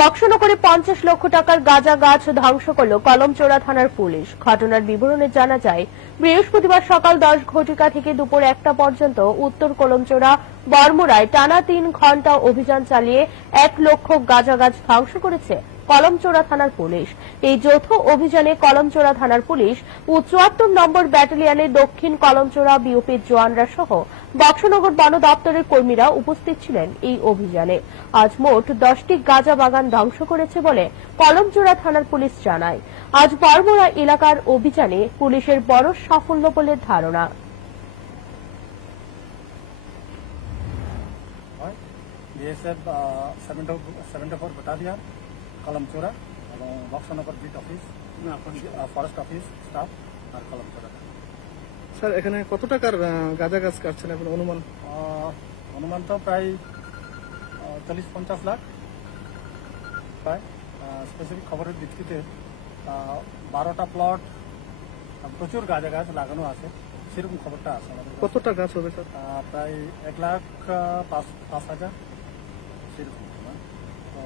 বক্সনগরে 50 লক্ষ টাকার গাঁজা গাছ ধ্বংস করল কলমচোরা থানার পুলিশ। ঘটনার বিবরণে জানা যায়, বৃহস্পতিবার সকাল 10 ঘটিকা থেকে দুপুর 1টা পর্যন্ত উত্তর কলমচোরা বরমুড়ায় টানা 3 ঘণ্টা অভিযান চালিয়ে 1 লক্ষ গাঁজা গাছ ধ্বংস করেছে কলমচোরা থানার পুলিশ। এই যৌথ অভিযানে কলমচোরা থানার পুলিশ ও 74 নম্বর ব্যাটালিয়নের দক্ষিণ কলমচোরা বিওপির জওয়ানরা সহ বক্সনগর বন দপ্তরের কর্মীরা উপস্থিত ছিলেন এই অভিযানে। আজ মোট 10টি গাঁজা বাগান ধ্বংস করেছে বলে কলমচোরা থানার পুলিশ জানায়। আজ বরমুড়া এলাকার অভিযানে পুলিশের বড় সাফল্য বলে ধারণা। বিএসএফ 74 ব্যাটালিয়ন কলমচোরা এবং Boxanagar beat office, forest office staff আর কলমচোরা। স্যার, এখানে কত টাকার গাঁজা গাছ কাটছেন এখন অনুমান? অনুমান তো প্রায় 40-50 লাখ প্রায়। স্পেসিফিক খবরের ভিত্তিতে 12টা প্লট, প্রচুর গাঁজা গাছ লাগানো আছে, সেরকম খবরটা আছে আমাদের। কতটা গাছ হবে স্যার? প্রায় 1,05,000 সেরকম। তো